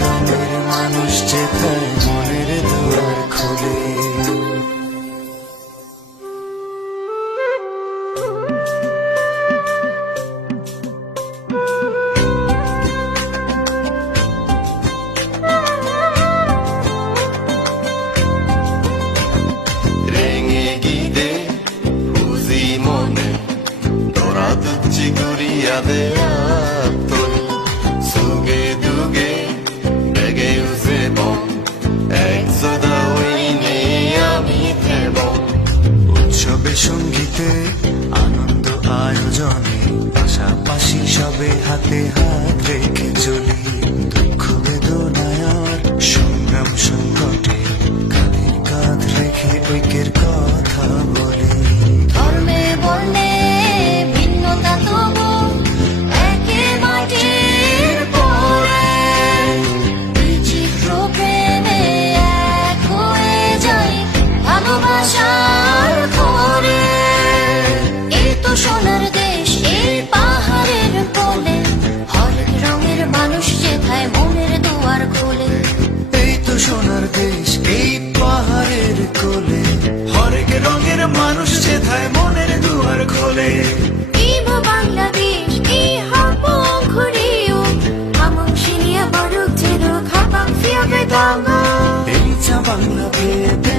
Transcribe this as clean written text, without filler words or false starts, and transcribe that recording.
রঙের মানুষ যেথায় মনের দুয়ার খোলে। রেঙে গিদে ফুজি মনে তোরা তুচ্ছি গুড়িয়া দেয়া তোর সুগে দুগে বেগে উজে বম একজোদা ওইনে আমি থেব। উৎসবে সঙ্গীতে আনন্দ আয়োজনে পাশাপাশি সবে হাতে হাত রেখে চলি। দুঃখ বেদনায় আর সংগ্রাম সংকটে কাঁধে কাঁধ রেখে ঐক্যের কথা বলি। ধর্মে বর্ণে ভিন্নতা তবু একে মাটির পরে বিচিত্র প্রেমে এক হয়ে যাই ভালোবাসার ঘরে। এই তো সোনার দেশ, এই পাহাড়ের কোলে হরেক রঙের মানুষ যেথায় মনের দুয়ার খোলে। এই তো সোনার দেশ, এই পাহাড়ের কোলে হরেক রঙের মানুষ যেথায় মনের দুয়ার খোলে। Iba Bangladesh, ihapong Korea, hamang sinia baruk tiro kapang fiya bedanga. এই চা বাংলা ভেবে